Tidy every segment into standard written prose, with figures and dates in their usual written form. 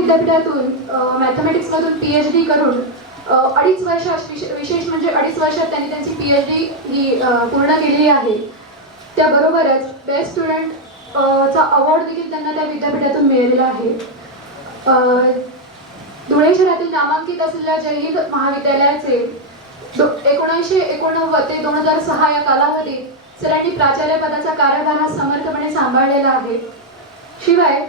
विद्यापीठातून मॅथमॅटिक्समधून PhD करून 2.5 वर्ष, विशेष म्हणजे 2.5 वर्षात त्यांनी त्यांची PhD ही पूर्ण केलेली आहे. त्याबरोबरच बेस्ट स्टुडंट चा अवॉर्ड देखील त्यांना त्या विद्यापीठातून मिळालेला आहे. धुळे शहरातील नामांकित असलेल्या जय हिंद महाविद्यालयाचे 1989 ते 2006 या कालावधीत सरांनी प्राचार्य पदाचा कार्यभार हा समर्थपणे सांभाळलेला आहे. शिवाय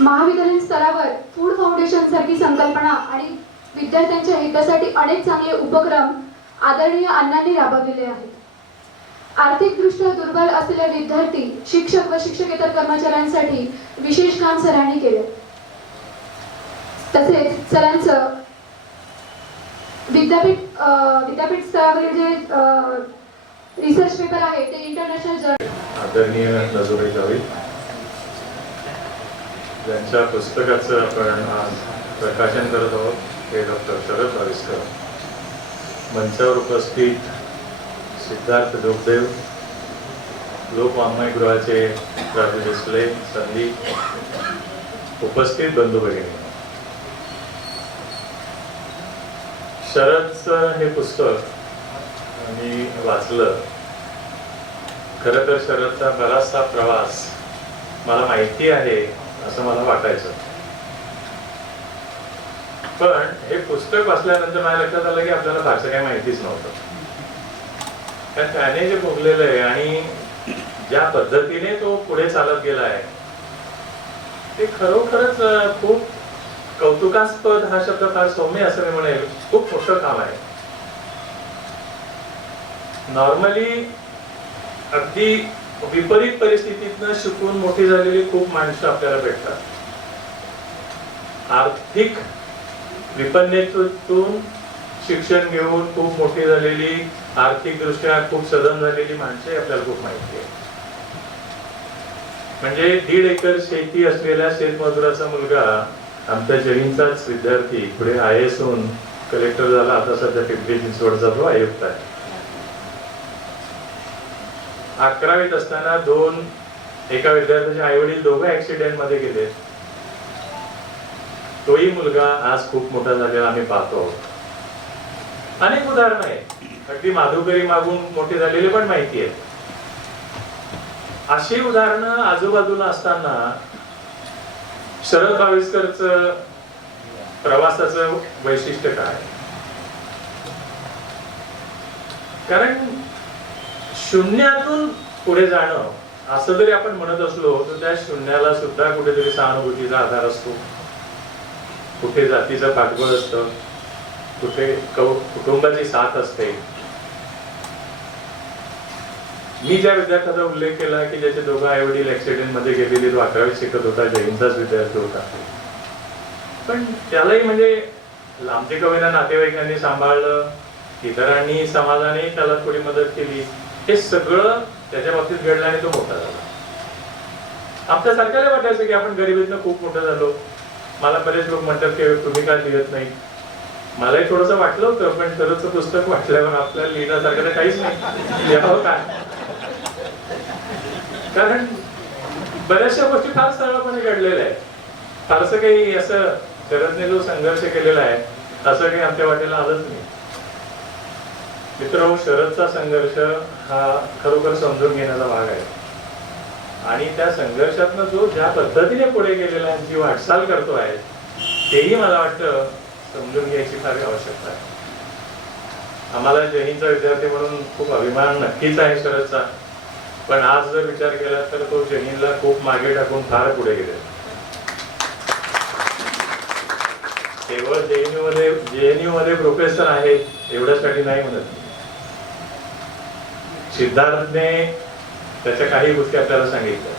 महाविद्यालयीन स्तरावर फूड फाउंडेशन सारखी संकल्पना आणि विद्यार्थ्यांच्या हितासाठी अनेक चांगले उपक्रम आदरणीय अण्णांनी राबवलेले आहेत. आर्थिकदृष्ट्या दुर्बल असलेले विद्यार्थी, शिक्षक व शिक्षकेतर कर्मचाऱ्यांसाठी विशेष काम सरांनी केले. तसेच सरांचं विद्यापीठ स्तरावरील जे रिसर्च पेपर आहे ते इंटरनॅशनल जर्नल आदरणीय नजोरे जावेद ज्यांच्या पुस्तकाचं आपण आज प्रकाशन करत आहोत ते डॉक्टर शरद बाविस्कर. मंचावर उपस्थित सिद्धार्थ जोगदेव, लोकवाङ्मयगृहाचे राजू डिसले, संदीप, उपस्थित बंधू भगिनी. शरदचं हे पुस्तक मी वाचलं. खरं तर शरदचा बराचसा प्रवास मला माहिती आहे असं मला वाटायचं, पण हे पुस्तक वाचल्यानंतर माझ्या लक्षात आलं की आपल्याला फारसं काही माहितीच नव्हतं. कारण त्याने जे भोगलेलं आहे आणि ज्या पद्धतीने तो पुढे चालत गेला आहे ते खरोखरच खूप कौतुकास्पद. हा शब्द फार सौम्य असं मी म्हणेल. खूप मोठं काम आहे. नॉर्मली अगदी विपरीत परिस्थितीतनं शिकून मोठी झालेली खूप माणसं आपल्याला भेटतात. आर्थिक विपन्नतेतून शिक्षण घेऊन खूप मोठी झालेली, आर्थिक दृष्ट्या खूप सधन झालेली माणसे आपल्याला खूप माहिती आहे. म्हणजे 1.5 एकर शेती असलेल्या शेतमजुराचा मुलगा, आमच्या जैनचाच विद्यार्थी, पुढे IAS होऊन कलेक्टर झाला. आता सध्या पिंपरी चिंचवडचा तो आयुक्त आहे. 11वीत असताना एका विद्यार्थ्याचे आई वडील दोघं ऍक्सिडेंट मध्ये गेले. तोही मुलगा आज खूप मोठा झालेला आम्ही पाहतो. अनेक उदाहरणं आहेत. अगदी माधुकरी मागून मोठे झालेले पण माहिती आहेत. अशी उदाहरणं आजूबाजूला असताना शरद बाविस्करचं प्रवासाचं वैशिष्ट्य काय? कारण शून्यातून पुढे जाणं असं जरी आपण म्हणत असलो तर त्या शून्याला सुद्धा कुठेतरी सहानुभूतीचा आधार असतो, कुठे जातीचं पाठबळ असतं, कुठे कुटुंबाची साथ असते. मी ज्या विद्यार्थ्याचा उल्लेख केला की ज्याचे दोघं आई वडील ऍक्सिडेंट मध्ये गेलेले, तो 11वीत शिकत होता, जैनचाच विद्यार्थी होता, पण त्यालाही म्हणजे लांबचे कवीना नातेवाईकांनी सांभाळलं, इतरांनी समाजाने त्याला थोडी मदत केली. हे सगळं त्याच्या बाबतीत घडलं आणि तो मोठा झाला. आपल्या सारख्याला वाटायचं की आपण गरिबीतनं खूप मोठं झालो. मला बरेच लोक म्हणतात की तुम्ही काय लिहत नाही. मलाही थोडस वाटलं होतं, पण शरदचं पुस्तक वाचल्यावर आपल्याला लिहिण्यासारखं तर काहीच नाही. लिहावं काय? कारण बऱ्याचशा गोष्टी फार सरळपणे घडलेल्या आहेत. फारसं काही असं शरदने जो संघर्ष केलेला आहे असं काही आमच्या वाटेला आलंच नाही. मित्रांनो, शरदचा संघर्ष हा खरोखर समजून घेण्याचा भाग आहे. आणि त्या संघर्षातनं जो ज्या पद्धतीने पुढे गेलेला आहे, जी वाटचाल करतो आहे, तेही मला वाटतं समजून घ्यायची फार आवश्यकता आहे. आम्हाला जैनचा विद्यार्थी म्हणून खूप अभिमान नक्कीच आहे शरदचा, पण आज जर विचार केला तर तो जैनला खूप मागे टाकून फार पुढे गेले. केवळ JNU मध्ये प्रोफेसर आहेत एवढ्यासाठी नाही म्हणत. सिद्धार्थने त्याच्या काही गोष्टी आपल्याला सांगितल्या.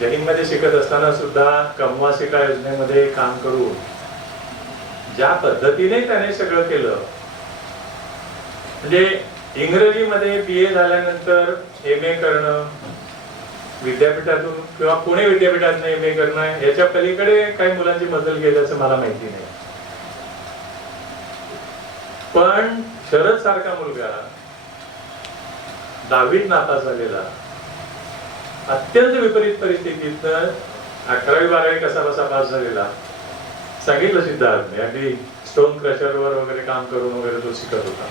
जैनमध्ये शिकत असताना सुद्धा कमवासिका योजनेमध्ये काम करून ज्या पद्धतीने त्याने सगळं केलं, म्हणजे इंग्रजीमध्ये BA झाल्यानंतर MA करणं, विद्यापीठातून किंवा पुणे विद्यापीठातून MA करणं, याच्या पलीकडे काही मुलांची मजल गेल्याचं मला माहिती नाही. पण शरद सारखा मुलगा 10वीत नापास झालेला, अत्यंत विपरीत परिस्थितीत 11वी 12वी कसा बसा पास झालेला सांगितलं सिद्धार्थने. अगदी स्टोन क्रशरवर वगैरे काम करून वगैरे तो शिकत होता.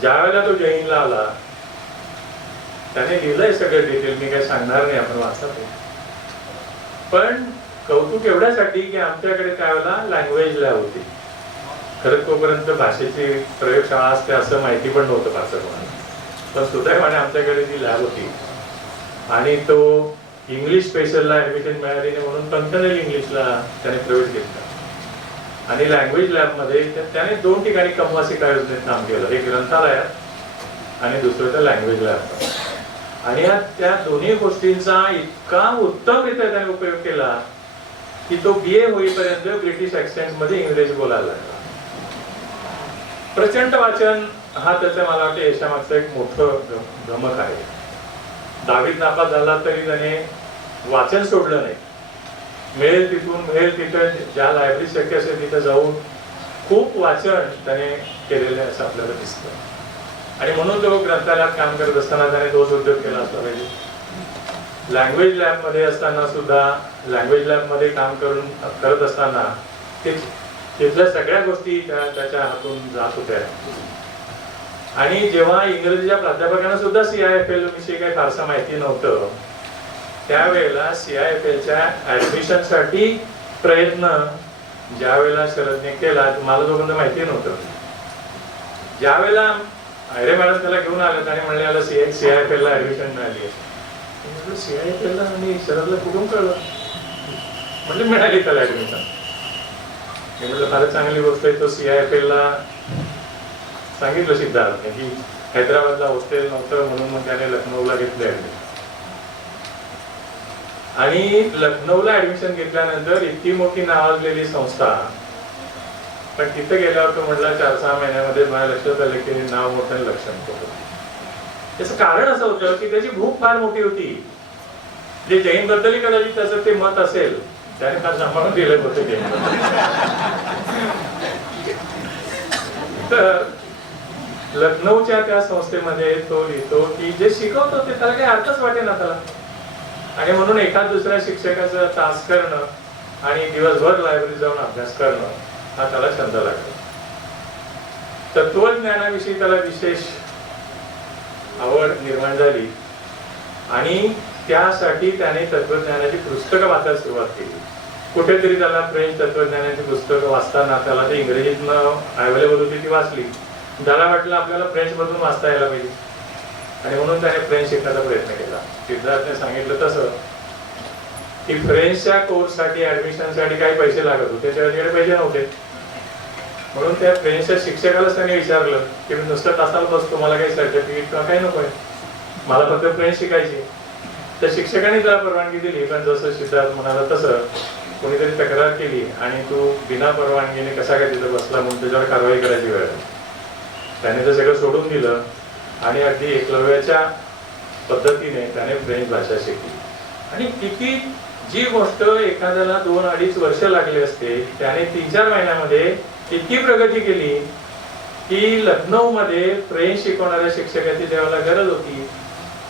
ज्या वेळेला तो जैनला आला त्याने लिहिलंय सगळं डिटेल, मी काही सांगणार नाही, आपण वाचा ते. पण कौतुक एवढ्यासाठी की आमच्याकडे त्यावेळेला लँग्वेज लॅब होती. खरं तोपर्यंत भाषेची प्रयोगशाळा असते असं माहिती पण नव्हतं फारसं कोणाला. पण सुदैवाने आमच्याकडे ती लॅब होती आणि तो इंग्लिश स्पेशलला ऍडमिशन मिळाली नाही म्हणून फंक्शनल इंग्लिशला त्याने प्रवेश घेतला. आणि लँग्वेज लॅबमध्ये त्याने 2 ठिकाणी कमवासिका योजनेत काम केलं, एक ग्रंथालयात आणि दुसरं त्या लँग्वेज लॅब. आणि त्या दोन्ही गोष्टींचा इतका उत्तमरित्या त्याने उपयोग केला की तो BA होईपर्यंत ब्रिटिश ऍक्सेंट मध्ये इंग्रजी बोलायला लागला. प्रचंड वाचन हा त्याचा मला वाटतं यशामागचं एक मोठं गमक आहे. 10वीत नापास झाला तरी त्याने वाचन सोडलं नाही. मिळेल तिथं ज्या लायब्ररी शक्य असेल तिथं जाऊन खूप वाचन त्याने केलेलं आहे असं आपल्याला दिसतं. आणि म्हणून तो ग्रंथालयात काम करत असताना त्याने तोच उद्योग केला असला पाहिजे. लँग्वेज लॅब मध्ये असताना सुद्धा लँग्वेज लॅब मध्ये काम करत असताना तिथल्या सगळ्या गोष्टी त्याच्या हातून जात होत्या. आणि जेव्हा इंग्रजीच्या प्राध्यापकांना सुद्धा CIFL विषयी काही फारसा माहिती नव्हतं त्यावेळेला CIFLच्या ऍडमिशन साठी प्रयत्न ज्या वेळेला शरदने केला मला जोपर्यंत माहिती नव्हतं. ज्या वेळेला आयरे मॅडम त्याला घेऊन आले आणि म्हणले याला CIFL ला ऍडमिशन मिळाली. CIFL ला आणि शरदला कुठून कळलं? म्हणजे मिळाली त्याला ऍडमिशन. मी म्हटलं फारच चांगली गोष्ट आहे. तो CIFL ला सांगितलं सिद्धार्थने की हैदराबादला हॉस्टेल नव्हतं म्हणून मग त्याने लखनौला घेतले ऍडमिशन. आणि लखनौला ऍडमिशन घेतल्यानंतर इतकी मोठी नावाजलेली संस्था, पण तिथे गेल्यावर तो म्हटला 4-6 महिन्यामध्ये माझ्या लक्षात आलं की नाव मोठं लक्ष होतं. त्याचं कारण असं होतं की त्याची भूक फार मोठी होती. जे जैन बद्दलही कदाचित त्याचं ते मत असेल त्याने फार सांभाळून दिलं होतं जैन. तर लखनौच्या त्या संस्थेमध्ये तो लिहितो की जे शिकवतो ते त्याला काही अर्थच वाटेना त्याला. आणि म्हणून एखाद दुसऱ्या शिक्षकाचा तास करणं आणि दिवसभर लायब्ररीत जाऊन अभ्यास करणं हा त्याला छंद लागतो. तत्वज्ञानाविषयी त्याला विशेष आवड निर्माण झाली आणि त्यासाठी त्याने तत्वज्ञानाची पुस्तकं वाचायला सुरुवात केली. कुठेतरी त्याला फ्रेंच तत्वज्ञानाची पुस्तकं वाचताना त्याला ते इंग्रजीतनं अवेलेबल होती ती वाचली. त्याला वाटलं आपल्याला फ्रेंच मधून वाचता यायला पाहिजे आणि म्हणून त्याने फ्रेंच शिकण्याचा प्रयत्न केला. सिद्धार्थने सांगितलं तसं की फ्रेंचच्या कोर्ससाठी ऍडमिशनसाठी काही पैसे लागत होते, त्याच्याकडे पैसे नव्हते. म्हणून त्या फ्रेंचच्या शिक्षकालाच त्याने विचारलं की मी नुसतं तासाला बसतो, मला काही सर्टिफिकेट किंवा काही नकोय, मला फक्त फ्रेंच शिकायची. त्या शिक्षकाने त्याला परवानगी दिली. पण जसं सिद्धार्थ म्हणाला तसं कोणीतरी तक्रार केली आणि तू बिना परवानगीने कसा काय तिथं बसला म्हणून त्याच्यावर कारवाई करायची वेळ आली. त्याने ते सगळं सोडून दिलं आणि अगदी एकलव्याच्या पद्धतीने त्याने फ्रेंच भाषा शिकली. आणि किती जी गोष्ट एखाद्याला 2-2.5 वर्ष लागली असते त्याने 3-4 महिन्यामध्ये इतकी प्रगती केली की लखनौ मध्ये फ्रेंच शिकवणाऱ्या शिक्षकाची ज्यावेळेला गरज होती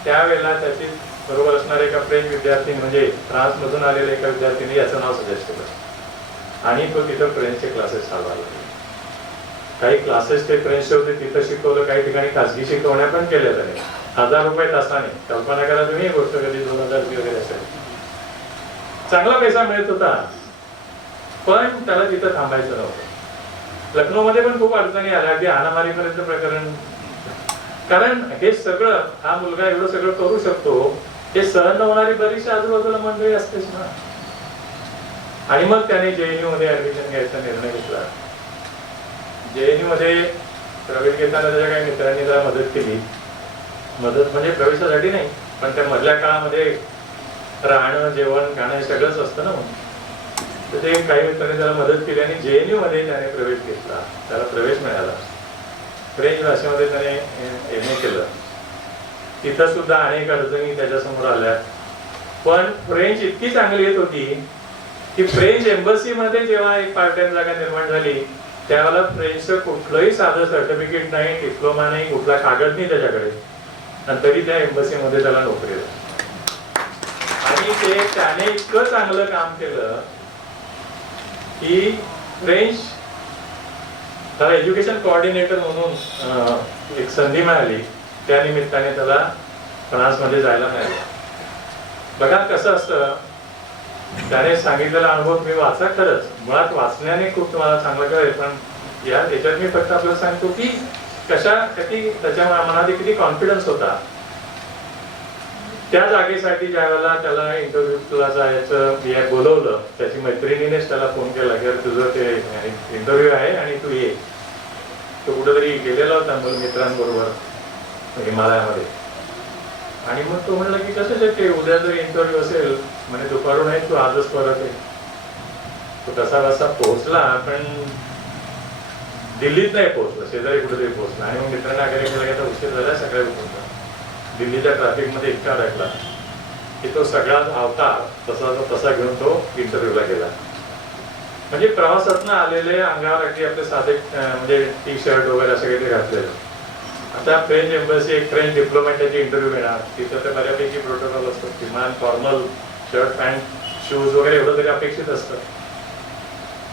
त्यावेळेला त्याची बरोबर असणारे एका फ्रेंच विद्यार्थी म्हणजे फ्रान्स मधून आलेल्या एका विद्यार्थीने याचं नाव सजेस्ट केलं आणि तो तिथं फ्रेंचचे क्लासेस चालवायला लागले. काही क्लासेस ते फ्रेंचचे होते तिथं शिकवलं, काही ठिकाणी खासगी शिकवण्या पण केल्या त्याने. 1000 रुपये तासाने. कल्पना करा तुम्ही गोष्ट कधी 2000 वगैरे असेल. चांगला पैसा मिळत होता पण त्याला तिथं थांबायचं नव्हतं. लखनौ मध्ये पण खूप अडचणी आल्या, अगदी हाणामारीपर्यंत प्रकरण. कारण हे सगळं हा मुलगा एवढं सगळं करू शकतो हे सहन होणारी बरीचशी आजूबाजूला मंडळी असतेच ना. आणि मग त्याने JNU मध्ये ऍडमिशन घ्यायचा निर्णय घेतला. JNU मध्ये प्रवेश घेताना त्याच्या काही मित्रांनी त्याला मदत केली. मदत म्हणजे प्रवेशासाठी नाही पण त्या मधल्या काळामध्ये राहणं जेवण खाणं हे सगळंच असतं ना. तर ते काही मित्रांनी त्याला मदत केली आणि JNU मध्ये त्याने प्रवेश घेतला. त्याला प्रवेश मिळाला. फ्रेंच भाषेमध्ये त्याने MA केलं. तिथं सुद्धा अनेक अडचणी त्याच्यासमोर आल्या पण फ्रेंच इतकी चांगली येत होती की फ्रेंच एम्बसी मध्ये जेव्हा एक पार्ट टाइम जागा निर्माण झाली त्यावेळेला फ्रेंचचं कुठलंही साधं सर्टिफिकेट नाही, डिप्लोमा नाही, कुठला कागद नाही त्याच्याकडे आणि तरी त्या एम्बसी मध्ये त्याला नोकरी. आणि त्याने इतकं चांगलं काम केलं की फ्रेंच त्याला एज्युकेशन कोऑर्डिनेटर म्हणून एक संधी मिळाली. त्या निमित्ताने त्याला फ्रान्समध्ये जायला मिळालं. बघा कसं असतं, त्याने सांगितलेला अनुभव मी वाचा. खरंच मुळात वाचण्याने खूप तुम्हाला चांगलं कळेल, पण याच्यात मी फक्त आपल्याला सांगतो की कशासाठी त्याच्या मनात किती कॉन्फिडन्स होता. त्या जागेसाठी ज्या वेळेला त्याला इंटरव्ह्यूला जायचं बोलवलं, त्याची मैत्रिणीनेच त्याला फोन केला की तुझं ते इंटरव्ह्यू आहे आणि तू ये. तो कुठेतरी गेलेला होता मित्रांबरोबर हिमालयामध्ये. आणि मग तो म्हणला की कसं शक्य, उद्या जर इंटरव्ह्यू असेल म्हणजे दुपारून आहे, तू आजच परत आहे. तो कसा कसा पोहोचला, पण दिल्लीत नाही पोहोचला, शेजारी कुठेतरी पोहोचला. आणि मग मित्रांना आग्रह केला की आता उशीर झाला, सकाळी पोहोचला. दिल्लीच्या ट्रॅफिक मध्ये इतका अडकला की तो सगळा अवतार तसा घेऊन तो इंटरव्ह्यूला गेला. म्हणजे प्रवासातनं आलेले अंगावर अगदी आपले साधे म्हणजे टी शर्ट वगैरे असं काहीतरी घातलेलं. आता फ्रेंच एम्बसी, एक फ्रेंच डिप्लोमॅटची इंटरव्ह्यू घेणार, तिथं तर बऱ्यापैकी प्रोटोकॉल असतो. किमान फॉर्मल शर्ट पॅन्ट शूज वगैरे एवढं तरी अपेक्षित असतं.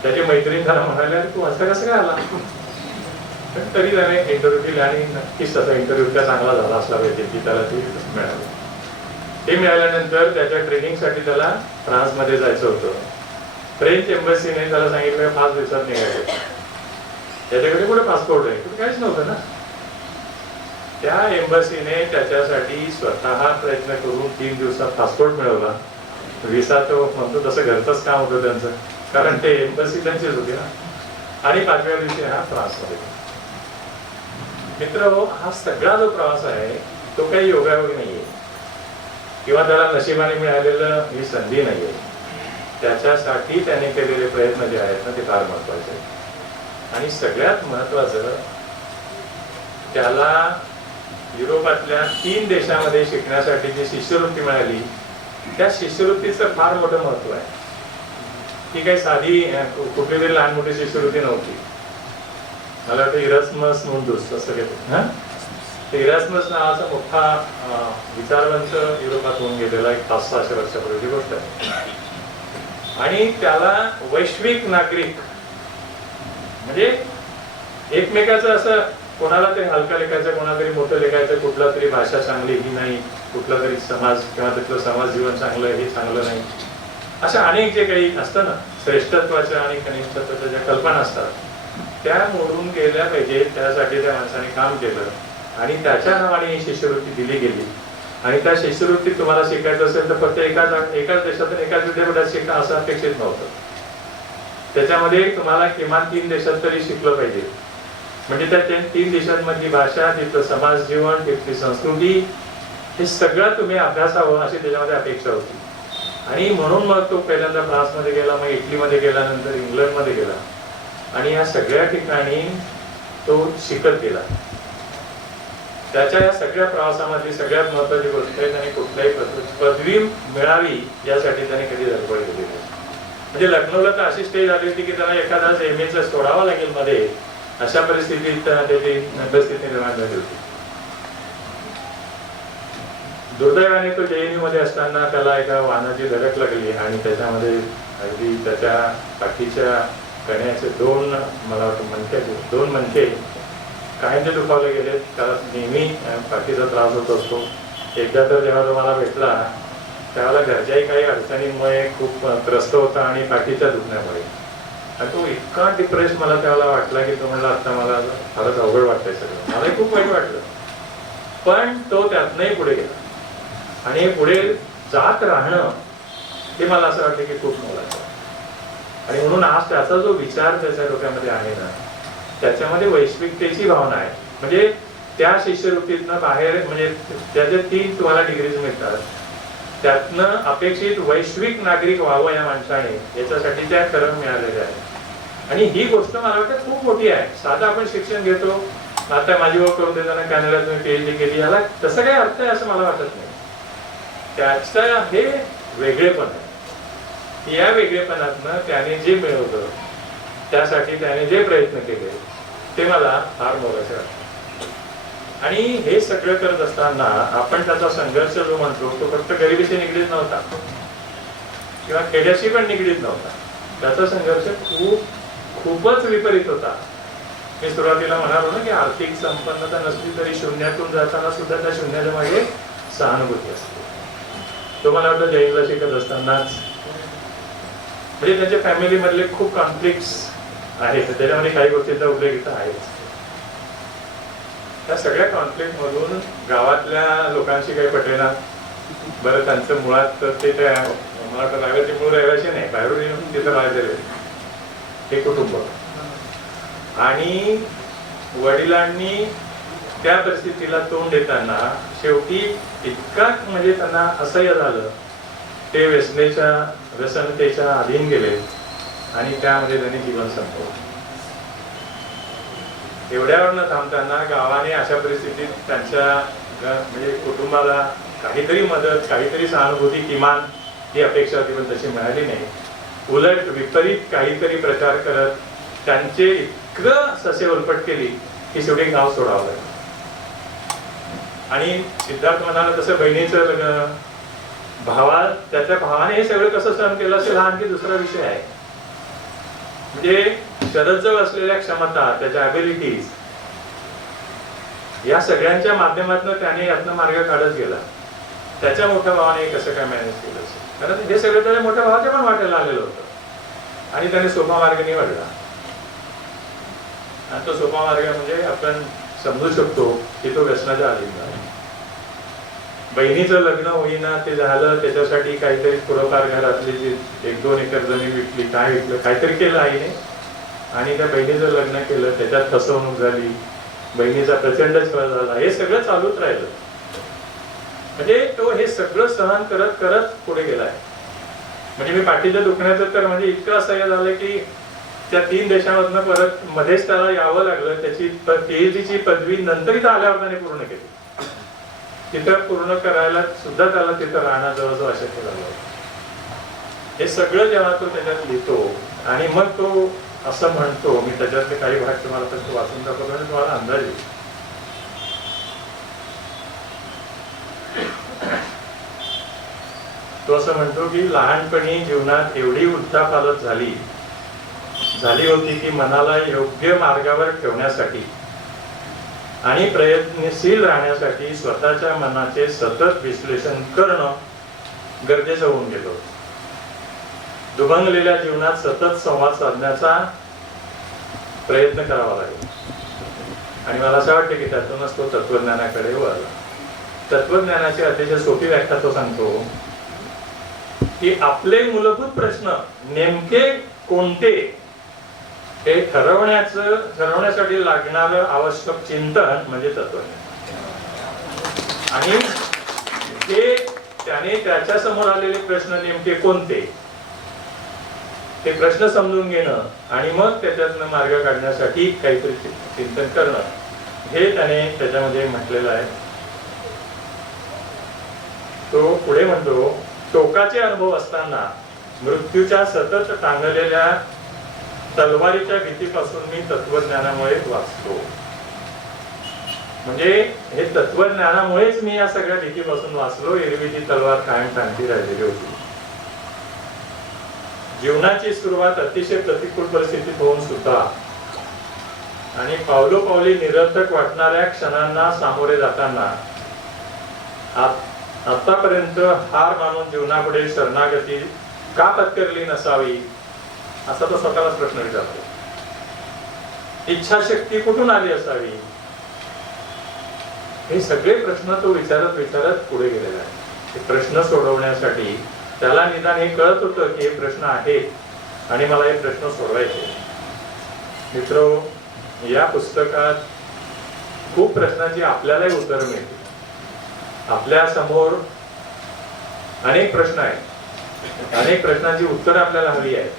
त्याची मैत्रीण त्याला म्हणाले तू असं कसं काय आला, पण तरी त्याने इंटरव्ह्यू दिला आणि नक्कीच त्याचा इंटरव्ह्यू त्या चांगला झाला असला पाहिजे की त्याला ती मिळाली. ते मिळाल्यानंतर त्याच्या ट्रेनिंगसाठी त्याला फ्रान्समध्ये जायचं होतं. फ्रेंच एम्बसीने त्याला सांगितलं 5 दिवसात निघायचं. त्याच्याकडे कुठे पासपोर्ट आहे, कुठे काहीच नव्हतं ना. त्या एम्बसीने त्याच्यासाठी स्वतः प्रयत्न करून 3 दिवसात पासपोर्ट मिळवला. व्हिसा तो म्हणतो तसं घरचंच काम होतं त्यांचं, कारण ते एम्बसी त्यांचीच होती ना. आणि 5व्या दिवशी हा फ्रान्समध्ये. मित्र, हा सगळा जो प्रवास आहे तो काही योगायोग नाहीये किंवा त्याला नशिबाने मिळालेलं ही संधी नाहीये. त्याच्यासाठी त्याने केलेले प्रयत्न जे आहेत ना ते फार महत्वाचे. आणि सगळ्यात महत्वाचं, त्याला युरोपातल्या 3 देशामध्ये शिकण्यासाठी जी शिष्यवृत्ती मिळाली, त्या शिष्यवृत्तीचं फार मोठं महत्व आहे. ती काही साधी कुठली तरी लहान मोठी शिष्यवृत्ती नव्हती. मला वाटतं इरास्मस मुंडूस असं घेतो. इरास्मस नावाचा मोठा विचारवंत युरोपात होऊन गेलेला, एक 500-600 वर्षापूर्वीची गोष्ट आहे. आणि त्याला वैश्विक नागरिक म्हणजे एकमेकाचं असं, कोणाला तरी हलका लेखायचं, कोणाला तरी मोठं लेखायचं, कुठला तरी भाषा चांगली ही नाही, कुठला तरी समाज किंवा त्यातलं समाज जीवन चांगलं हे चांगलं नाही, अशा अनेक जे काही असतं ना श्रेष्ठत्वाच्या आणि कनिष्ठत्वाच्या ज्या कल्पना असतात त्या मोडून गेल्या पाहिजे. त्यासाठी त्या माणसाने काम केलं आणि त्याच्या नावाने ही शिष्यवृत्ती दिली गेली. आणि त्या शिष्यवृत्तीत तुम्हाला शिकायचं असेल तर फक्त एकाच देशातून एकाच विद्यापीठात शिका असं अपेक्षित नव्हतं. त्याच्यामध्ये तुम्हाला किमान 3 देशात तरी शिकलं पाहिजे. म्हणजे त्या 3 देशांमधली भाषा, तिथलं समाज जीवन, तिथली संस्कृती हे सगळं तुम्ही अभ्यासावं अशी त्याच्यामध्ये अपेक्षा होती. आणि म्हणून मग तो पहिल्यांदा फ्रान्समध्ये गेला, मग इटलीमध्ये गेला, नंतर इंग्लंडमध्ये गेला. आणि या सगळ्या ठिकाणी तो शिकत गेला. त्याच्या या सगळ्या प्रवासामधली सगळ्यात महत्वाची गोष्ट आहे, त्याने कुठल्याही पदवी मिळावी यासाठी त्याने कधी धडपड केली नाही. म्हणजे लखनौला तर अशी स्टेज आली होती की त्याला एखादा MA सोडावा लागेल मध्ये, अशा परिस्थितीत त्याची परिस्थिती निर्माण झाली होती. दुर्दैवाने तो JNU मध्ये असताना त्याला एका वाहनाची धडक लागली आणि त्याच्यामध्ये अगदी त्याच्या पाठीच्या कण्याचे 2 मला वाटतं दोन मणके काहींचे दुखावले गेले. त्याला नेहमी पाठीचा त्रास होत असतो. एकदा तर जेव्हा तो मला भेटला त्यावेळेला घरच्याही काही अडचणींमुळे खूप त्रस्त होता आणि पाठीच्या दुखण्यामुळे. आणि तो इतका डिप्रेस मला त्यावेळेला वाटला की तो म्हणला आता मला फारच अवघड वाटतंय सगळं. मलाही खूप वाईट वाटलं, पण तो त्यातनंही पुढे गेला. आणि पुढे जात राहणं हे मला असं वाटतं की खूप मोलाचं. आणि म्हणून आज त्याचा जो विचार त्याच्या डोक्यामध्ये आहे ना, त्याच्यामध्ये वैश्विकतेची भावना आहे. म्हणजे त्या शिष्यवृत्तीतनं बाहेर, म्हणजे त्याचे 3 तुम्हाला डिग्रीज मिळतात, त्यातनं अपेक्षित वैश्विक नागरिक व्हावं या माणसाने, याच्यासाठी त्या खरं मिळालेल्या आहेत. आणि ही गोष्ट मला वाटतं खूप मोठी आहे. साधं आपण शिक्षण घेतो, आता माझी ओळख करून देताना कॅनडात मी PhD केली, याला तसं काही अर्थ आहे असं मला वाटत नाही. त्याचं हे वेगळेपण आहे. या वेगळेपणातनं त्याने जे मिळवलं, त्यासाठी त्याने जे प्रयत्न केले ते मला फार मोलाचे वाटते. आणि हे सगळं करत असताना आपण त्याचा संघर्ष जो म्हणतो तो फक्त गरिबीशी निगडीत नव्हता किंवा खेड्याशी पण निगडीत नव्हता. त्याचा संघर्ष खूपच विपरीत होता. मी सुरुवातीला म्हणालो ना की आर्थिक संपन्नता नसली तरी शून्यातून जाताना सुद्धा त्या शून्याच्या मागे सहानुभूती असते. तो मला वाटतं जैनला शिकत असतानाच म्हणजे त्यांच्या फॅमिली मधले खूप कॉन्फ्लिक्ट्स आहेत, त्याच्यामध्ये काही गोष्टींचा उल्लेख इथं आहेच. त्या सगळ्या कॉन्फ्लिक्ट मधून गावातल्या लोकांशी काही पटेना. बरं, त्यांचं मुळात ते त्या मला वाटतं रायगडचे मूळ रहिवासी नाही, बाहेरून येऊन तिथं राहिलेले हे कुटुंब. आणि वडिलांनी त्या परिस्थितीला तोंड देताना शेवटी इतका म्हणजे त्यांना असह्य झालं, ते व्यसनतेच्या अधीन गेले आणि त्यामध्ये त्यांनी जीवन संपवलं. एवढ्यावर न थांबताना गावाने अशा परिस्थितीत त्यांच्या म्हणजे कुटुंबाला काहीतरी मदत, काहीतरी सहानुभूती किमान ही अपेक्षा होती, पण तशी मिळाली नाही. उलट विपरीत काहीतरी प्रचार करत त्यांचे इतकं ससे उलपट केली की शेवटी गाव सोडावं लागलं. आणि सिद्धार्थ म्हणाला तसं बहिणीचं लग्न, त्याच्या भावाने हे सगळं कसं सहन केलं असेल हा आणखी दुसरा विषय आहे. म्हणजे शरदजवळ असलेल्या क्षमता, त्याच्या ॲबिलिटीज या सगळ्यांच्या माध्यमातून त्याने यातनं मार्ग काढत गेला. त्याच्या मोठ्या भावाने कसं काय मॅनेज केलं असेल, कारण हे सगळं त्याच्या मोठ्या भावाच्या पण वाटेला आलेलं होतं आणि त्याने सोपा मार्ग निवडला. आणि तो सोपा मार्ग म्हणजे आपण समजू शकतो की तो व्यसनाच्या अधीन झाला. बहिणीचं लग्न होईना ते झालं, त्याच्यासाठी काहीतरी थोडंफार घरातली जी 1-2 एकर जमीन विकली, काय विकलं, काहीतरी केलं आईने आणि त्या बहिणीचं लग्न केलं. त्याच्यात फसवणूक झाली, बहिणीचा प्रचंड छळ झाला, हे सगळं चालूच राहिलं. म्हणजे तो हे सगळं सहन करत करत पुढे गेलाय. म्हणजे मी पाठीच्या दुखण्याचं तर म्हणजे इतकं असह्य झालं की त्या 3 देशांमधनं परत मध्येच त्याला यावं लागलं. त्याची PhDची पदवी नंतर इथं आल्यावर त्याने पूर्ण केली. तिथं पूर्ण करायला सुद्धा त्याला तिथं राहणं जवळजवळ अशक्य झालं. हे सगळं जेव्हा तो त्याच्यात लिहितो आणि मग तो असं म्हणतो, मी त्याच्यातले काही भाग तुम्हाला फक्त वाचून दाखवतो आणि तुम्हाला अंदाज येईल. तो असं म्हणतो की लहानपणी जीवनात एवढी उलथापालथ झाली होती की मनाला योग्य मार्गावर ठेवण्यासाठी आणि प्रयत्नशील राहण्यासाठी स्वतःच्या मनाचे सतत विश्लेषण करणं गरजेचं होऊन गेलं. दुभंगलेल्या जीवनात सतत संवाद साधण्याचा प्रयत्न करावा लागेल. आणि मला असं वाटतं की त्यातूनच तो तत्वज्ञानाकडे वळला. तत्वज्ञानाची अतिशय सोपी व्याख्या तो सांगतो की आपले मूलभूत प्रश्न नेमके कोणते हे ठरवण्यासाठी लागणारं आवश्यक चिंतन म्हणजे तत्वज्ञान. आणि त्याने त्याच्या समोर आलेले प्रश्न नेमके कोणते ते प्रश्न समजून घेणं आणि मग त्याच्यातनं मार्ग काढण्यासाठी काहीतरी चिंतन करणं हे त्याने त्याच्यामध्ये म्हटलेलं आहे. तो पुढे म्हणतो, टोकाचे अनुभव असताना मृत्यूच्या सतत टांगलेल्या तलवारीच्या भीतीपासून मी तत्वज्ञानामुळे वाचतो. म्हणजे हे तत्वज्ञानामुळेच मी या सगळ्या भीतीपासून वाचलो. एरवी ती तलवार कायम टांगती राहिलेली होती. जीवनाची सुरुवात अतिशय प्रतिकूल परिस्थितीत होऊन सुद्धा आणि पावलोपावली निरर्थक वाटणाऱ्या क्षणांना सामोरे जाताना आतापर्यंत हार मानून जीवनापुढे शरणागती का पत्करली नसावी असा तो स्वतःलाच प्रश्न विचारतो. इच्छाशक्ती कुठून आली असावी, हे सगळे प्रश्न तो विचारत विचारत पुढे गेलेला आहे. हे प्रश्न सोडवण्यासाठी त्याला निदान हे कळत होतं की हे प्रश्न आहेत आणि मला हे प्रश्न सोडवायचे. मित्रो, या पुस्तकात खूप प्रश्नांची आपल्यालाही उत्तरं मिळतील. आपल्या समोर अनेक प्रश्न आहेत, अनेक प्रश्नांची उत्तरं आपल्याला हवी आहेत.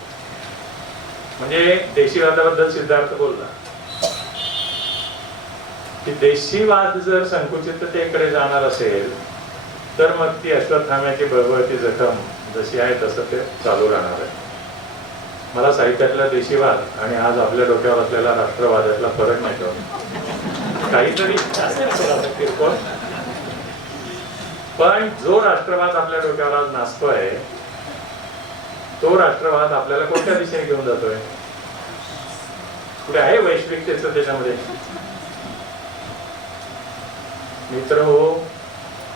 म्हणजे देशीवादाबद्दल सिद्धार्थ बोलला की देशीवाद जर संकुचिततेकडे जाणार असेल तर मग ती अश्वत्थाम्याची बळबळती जखम जशी आहे तसं ते चालू राहणार आहे. मला साहित्यातला देशीवाद आणि आज आपल्या डोक्यावर असलेला राष्ट्रवादातला फरक नाही कळत. काहीतरी असेल थोडासा किरकोळ. पण जो राष्ट्रवाद आपल्या डोक्यावर आज नाचतोय, तो राष्ट्रवाद आपल्याला कोणत्या दिशेने घेऊन जातोय? कुठे आहे वैश्विकतेचं त्याच्यामध्ये? मित्र हो,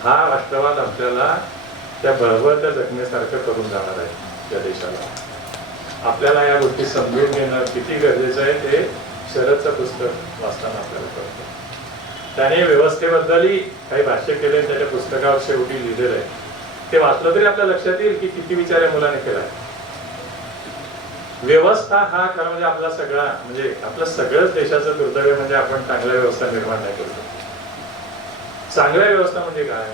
हा राष्ट्रवाद आपल्याला त्या बळवत्या जखमेसारखं करून जाणार आहे या देशाला. आपल्याला या गोष्टी समजून घेणं किती गरजेचं आहे ते शरदचं पुस्तक वाचताना आपल्याला कळतं. त्याने व्यवस्थेबद्दलही काही भाष्य केले, त्याच्या पुस्तकावर शेवटी लिहिलेलं आहे. ते वाचलं तरी आपल्या लक्षात येईल की किती विचार या मुलाने केलाय. व्यवस्था हा खरं म्हणजे आपला सगळा, म्हणजे आपलं सगळंच देशाचं दुर्दैव म्हणजे आपण चांगल्या व्यवस्था निर्माण नाही करू शकतो. चांगल्या व्यवस्था म्हणजे काय?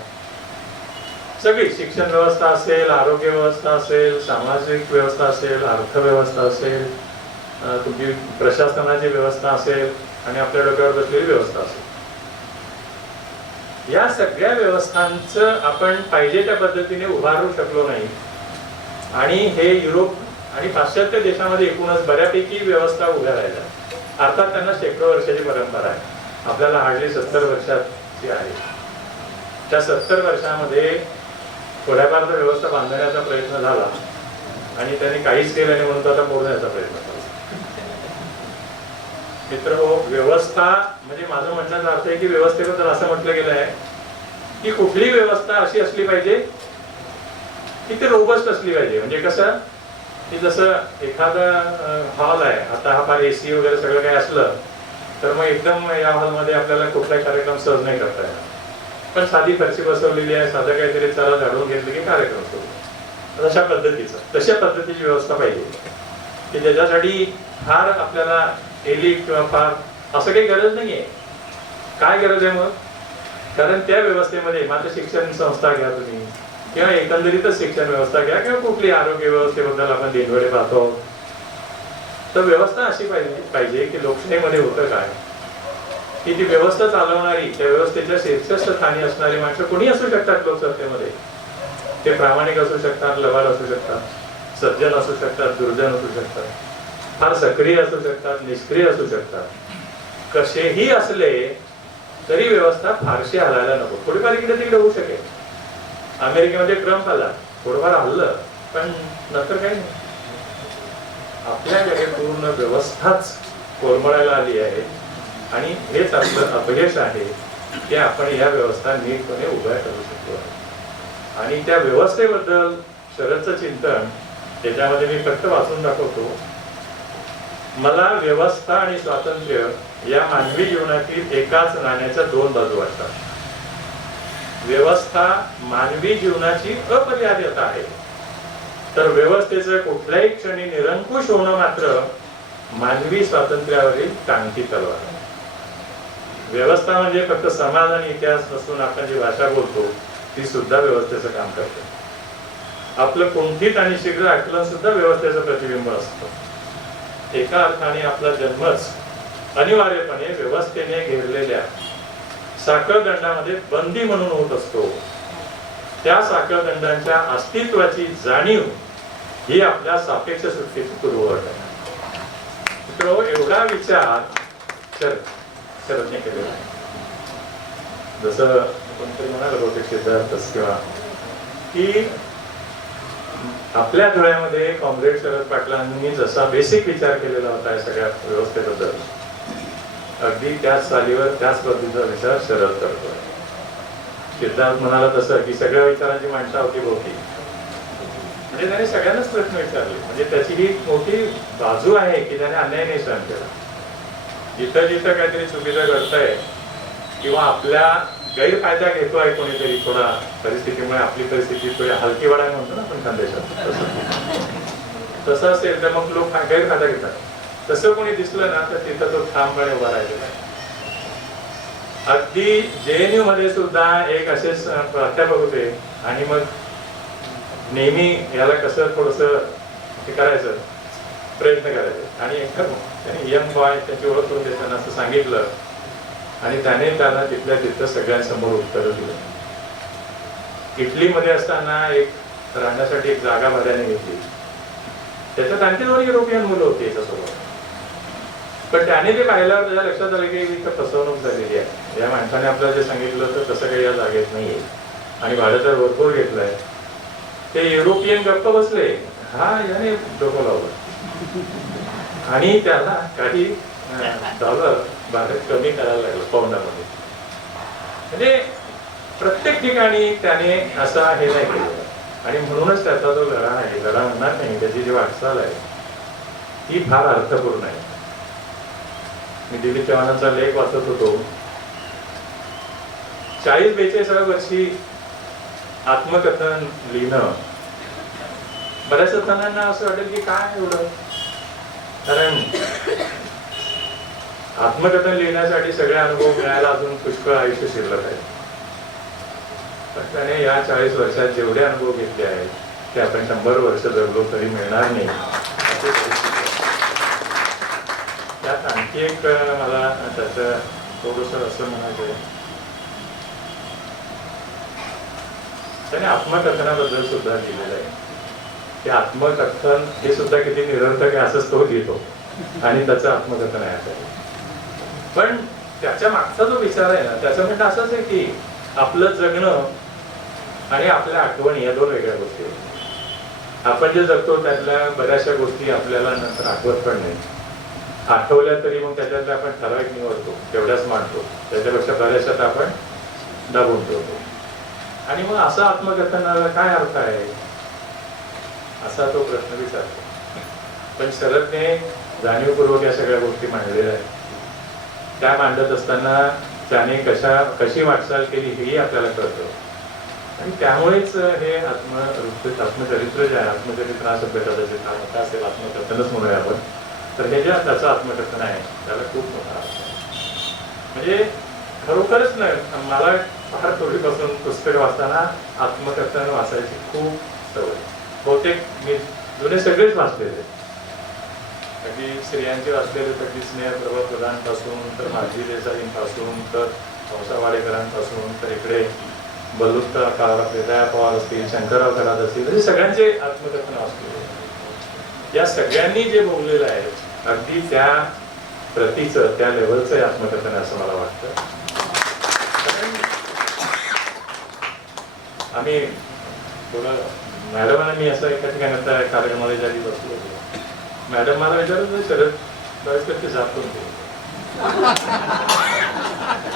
सगळी शिक्षण व्यवस्था असेल, आरोग्य व्यवस्था असेल, सामाजिक व्यवस्था असेल, अर्थव्यवस्था असेल, तुमची प्रशासनाची व्यवस्था असेल आणि आपल्या डोक्यावर बसलेली व्यवस्था असेल. या सगळ्या व्यवस्थांचं आपण पाहिजे त्या पद्धतीने उभारू शकलो नाही. आणि हे युरोप आणि पाश्चात्य देशामध्ये एकूणच बऱ्यापैकी व्यवस्था उभ्या राहिल्या. अर्थात त्यांना शेकडो वर्षाची परंपरा आहे, आपल्याला हार्डली 70 वर्षाची आहे. त्या 70 वर्षामध्ये थोड्याफार तर व्यवस्था बांधण्याचा प्रयत्न झाला आणि त्यांनी काहीच केलं नाही म्हणून आता मोडण्याचा प्रयत्न झाला. मित्र हो, व्यवस्था म्हणजे माझं म्हणण्याचा अर्थ आहे की व्यवस्थेबद्दल असं म्हटलं गेलं आहे की कुठली व्यवस्था अशी असली पाहिजे की ती रोबस्ट असली पाहिजे. म्हणजे कसं की जसं एखादा हॉल आहे, आता हा फार AC वगैरे सगळं काही असलं तर मग एकदम या हॉलमध्ये आपल्याला कुठलाही कार्यक्रम सहज नाही करता येणार. पण साधी फरशी बसवलेली आहे, साधं काहीतरी चला झाडून घेतलं की कार्यक्रम सुरू. तशा पद्धतीची व्यवस्था पाहिजे की ज्याच्यासाठी फार आपल्याला एलिट किंवा फार असं काही गरज नाहीये. काय गरज आहे मग? कारण त्या व्यवस्थेमध्ये मात्र शिक्षण संस्था घ्या तुम्ही किंवा एकंदरीतच शिक्षण व्यवस्था घ्या किंवा कुठली आरोग्य व्यवस्थेबद्दल आपण दिनवेळे पाहतो, तर व्यवस्था अशी पाहिजे की लोकशाहीमध्ये होतं काय की ती व्यवस्था चालवणारी, त्या व्यवस्थेच्या शीर्षस्थ स्थानी असणारी माणसं कोणी असू शकतात लोकसत्तेमध्ये. ते प्रामाणिक असू शकतात, लवाल असू शकतात, सज्जन असू शकतात, दुर्जन असू शकतात, फार सक्रिय असू शकतात, निष्क्रिय असू शकतात. कसेही असले तरी व्यवस्था फारशी हलायला नको. थोडीफार इकडे तिकडे होऊ शकेल. अमेरिकेमध्ये ट्रम्प आला, थोडंफार हल्लं, पण नंतर काही नाही. आपल्याकडे पूर्ण व्यवस्थाच कोलमडायला आली आहे आणि हेच आपलं अपयश आहे की आपण या व्यवस्था नीटपणे उभ्या करू शकतो. आणि त्या व्यवस्थेबद्दल शरदचं चिंतन त्याच्यामध्ये मी फक्त वाचून दाखवतो. मला व्यवस्था आणि स्वातंत्र्य या मानवी जीवनातील एकाच नाण्याच्या दोन बाजू वाटतात. व्यवस्था मानवी जीवनाची अपरिहार्यता आहे, तर व्यवस्थेचं कुठल्याही क्षणी निरंकुश होणं मात्र मानवी स्वातंत्र्यावरील टांगती तलवार आहे. व्यवस्था म्हणजे फक्त समाज आणि इतिहास नसून आपण जी भाषा बोलतो ती सुद्धा व्यवस्थेचं काम करते. आपलं कुंठित आणि शीघ्र आकलन सुद्धा व्यवस्थेचं प्रतिबिंब असतं. एका अर्थाने आपला जन्मच अनिवार्यपणे व्यवस्थेने घेरलेल्या साखळदंडामध्ये बंदी म्हणून होत असतो. त्या साखळदंडांच्या अस्तित्वाची जाणीव ही आपल्या सापेक्ष सृष्टीची पूर्वअट आहे. तो एवढा विचार शरदने केलेला आहे. जसं कोणतरी म्हणाल बहुतेक सिद्धार्थच किंवा की आपल्या डोळ्यामध्ये कॉम्रेड शरद पाटलांनी जसा बेसिक विचार केलेला होता या सगळ्या व्यवस्थेबद्दल, अगदी त्याच चालीवर त्याच पद्धतीचा विचार शरद करतोय. सिद्धार्थ म्हणाला तसं की सगळ्या विचारांची मांडता होती भोवती, म्हणजे त्याने सगळ्यांनाच प्रश्न विचारले. म्हणजे त्याची ही मोठी बाजू आहे की त्याने अन्याय नाही सहन केला. जिथं जिथं काहीतरी चुकीचं घडतंय किंवा आपल्या गैरफायदा घेतोय कोणीतरी, थोडा परिस्थितीमुळे आपली परिस्थिती थोडी हलकी वाढाय म्हणतो ना आपण खानदेशात, तसं असेल तर मग लोक गैरफायदा घेतात. तसं कोणी दिसलं ना तर तिथं तो ठामपणे उभा राहिलेला आहे. अगदी JNU मध्ये सुद्धा एक असेच प्राध्यापक होते आणि मग नेहमी याला कसं थोडस हे करायचं, प्रयत्न करायचे. आणि त्यांनी यंग बॉय त्याची ओळख करून देताना असं सांगितलं आणि त्याने त्यांना तिथल्या तिथं सगळ्यांसमोर उत्तर दिलं. इटलीमध्ये असताना एक राहण्यासाठी एक जागा भाड्याने घेतली. त्याच्यात आणखी 2 युरोपियन मुलं होती याच्यासोबत. पण त्याने ते पाहिल्यावर त्याच्या लक्षात आलं की इथं फसवणूक झालेली आहे. या माणसाने आपल्याला जे सांगितलं होतं तसं काही या जागेत नाहीये आणि भाडं तर भरपूर घेतलंय. ते युरोपियन गप्प बसले, हा याने डोकं लावलं आणि त्याला काही डॉलर भाडं कमी करायला लागलं पाऊंडामध्ये. म्हणजे प्रत्येक ठिकाणी त्याने असा हे नाही केलं आणि म्हणूनच त्याचा जो लढा आहे, लढा म्हणणार नाही, त्याची जी वाटचाल आहे ती फार अर्थपूर्ण आहे. मी दिलीप चव्हाणांचा लेख वाचत होतो. 40-42 वर्षी आत्मकथन लिहिणं बऱ्याच जणांना असं वाटेल की काय एवढं, कारण आत्मकथन लिहिण्यासाठी सगळे अनुभव मिळायला अजून पुष्कळ आयुष्य शिल्लक आहे. पण त्याने या 40 वर्षात जेवढे अनुभव घेतले आहेत ते आपण 100 वर्ष जगलो तरी मिळणार नाही. त्यात आणखी एक मला त्याचं थोडस असं म्हणायचंय, त्याने आत्मकथनाबद्दल सुद्धा लिहिलेलं आहे. ते आत्मकथन हे सुद्धा किती निरर्थक आहे असंच तो लिहितो आणि त्याचं आत्मकथन आहे असं. पण त्याच्या मागचा जो विचार आहे ना, त्याचं म्हणणं असंच आहे की आपलं जगणं आणि आपल्या आठवणी या दोन वेगळ्या गोष्टी आहेत. आपण जे जगतो त्यातल्या बऱ्याचशा गोष्टी आपल्याला नंतर आठवत पण नाही. आठवल्या तरी मग त्याच्यातल्या आपण ठराविक निवडतो, तेवढ्याच मांडतो, त्याच्यापेक्षा बऱ्याचशात आपण दाबून ठेवतो. आणि मग असं आत्मकथनाला काय अर्थ आहे असा तो प्रश्न विचारतो. पण शरदने जाणीवपूर्वक या सगळ्या गोष्टी मांडलेल्या आहेत. त्या मांडत असताना त्याने कशी वाटचाल केली हेही आपल्याला कळतं. आणि त्यामुळेच हे आत्मचरित्र जे आहे, आत्मचरित्र हा शब्दाचा जे मोठा असेल, आत्मकथनच म्हणूया आपण, तर हे जे त्याचं आत्मकथन आहे त्याला खूप मोठा अर्थ आहे. म्हणजे खरोखरच नाही, मला फार थोडीपासून पुस्तक वाचताना आत्मकथन वाचायची खूप सवय. बहुतेक मी जुने सगळेच वाचलेले, कधी स्त्रियांचे वाचलेले, कधी स्नेहप्रभा प्रधानपासून तर माजी देसाईंपासून तर हौसा वाडेकरांपासून तर इकडे बलुत्ता दया पवार असतील, शंकरराव खरात असतील, म्हणजे सगळ्यांचे आत्मकथन वाचलेले. या सगळ्यांनी जे बोललेलं आहे अगदी त्या प्रतीचं, त्या लेवलचं आत्मकथन आहे असं मला वाटतं. आम्ही थोडं मॅडमांना मी असं एका ठिकाणी कार्यक्रमाला ज्या दिवस बसलो होतो, मॅडम मला विचारलं शरद बरेच जात होते.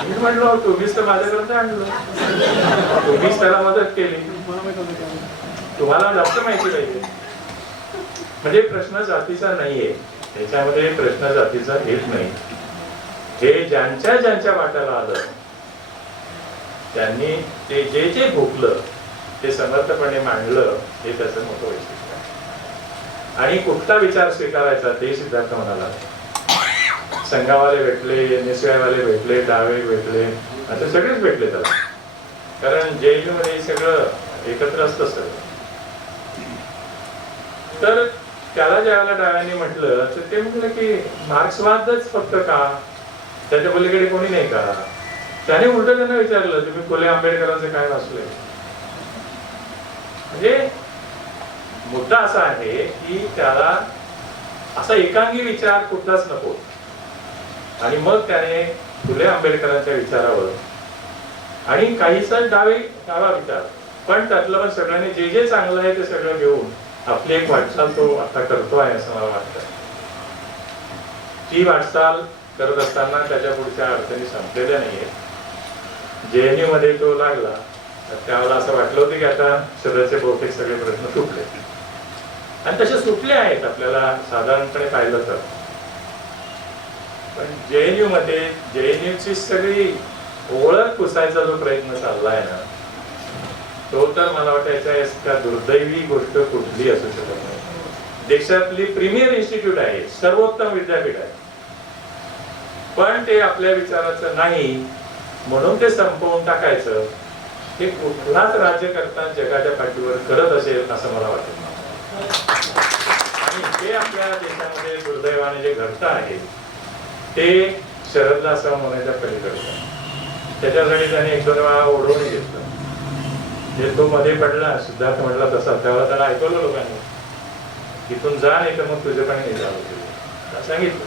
मी म्हटलं तुम्हीच तर माझ्याकडे आणलं, तुम्हीच त्याला मदत केली, तुम्हाला जास्त माहिती पाहिजे. म्हणजे प्रश्न जातीचा नाहीये त्याच्यामध्ये, प्रश्न जातीचा येत नाही. हे ज्यांच्या ज्यांच्या वाट्याला आलं त्यांनी ते जे जे भोगलं ते समर्थपणे मांडलं, हे त्याचं मोठं वैशिष्ट्य आहे. आणि कुठला विचार स्वीकारायचा ते सिद्धार्थ म्हणाला. संघावाले भेटले, निसळ्यावाले भेटले, डावे भेटले, असे सगळेच भेटले त्याला, कारण JNU मध्ये सगळं एकत्र असतं सगळं. तर त्याला ज्यावेळेला डाव्यांनी म्हटलं तर ते म्हटलं की मार्क्सवादच फक्त का, त्याच्या पलीकडे कोणी नाही का. त्याने उलट त्यांना विचारलं तुम्ही फुले आंबेडकरांचे काय वाचलंय. म्हणजे मुद्दा असा आहे की त्याला असा एकांगी विचार कुठलाच नको. आणि मग त्याने फुले आंबेडकरांच्या विचारावर आणि काहीसा डावा विचार, पण त्यातलं पण सगळ्यांनी जे जे चांगलं आहे ते सगळं घेऊन आपली एक वाटचाल तो आता करतो आहे असं मला वाटतं. ती वाटचाल करत असताना त्याच्या पुढच्या अडचणी संपलेल्या नाहीये. JNU मध्ये तो लागला तर त्यावेळेला असं वाटलं होतं की आता शरदचे बहुतेक सगळे प्रश्न सुटले, आणि तसे सुटले आहेत आपल्याला साधारणपणे पाहिलं तर. पण JNU मध्ये JNU ची सगळी ओळख पुसायचा जो प्रयत्न चाललाय ना, तो तर मला वाटतं याच्या दुर्दैवी गोष्ट कुठली असू शकत नाही. देशातली प्रीमियर इन्स्टिट्यूट आहे, सर्वोत्तम विद्यापीठ आहे, पण ते आपल्या विचाराचं नाही म्हणून ते संपवून टाकायचं हे कुठलाच राज्यकर्ता जगाच्या पाठीवर करत असेल असं मला वाटत. आणि हे आपल्या देशामध्ये दुर्दैवाने जे घडतं आहे ते शरदला असं म्हणायच्या पलीकडचं. त्याच्यासाठी त्याने 1-2 वेळा ओढवून घेतलं. जे तो मध्ये पडला, सिद्धार्थ म्हटला तसा, त्यावेळेला त्याला ऐकवलं लोकांनी, तिथून जा नाही तर मग तुझे पण नाही जावं सांगितलं.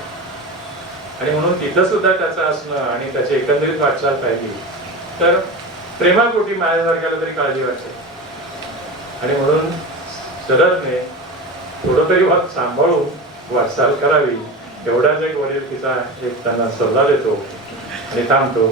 आणि म्हणून तिथं सुद्धा त्याचं असणं आणि त्याची एकंदरीत वाटचाल पाहिली तर प्रेमापोटी माझ्यासारख्याला तरी काळजी वाटते. आणि म्हणून शरदने थोडं तरी सांभाळून वाटचाल करावी एवढाच एक वडील तिचा एक त्यांना सल्ला देतो आणि थांबतो.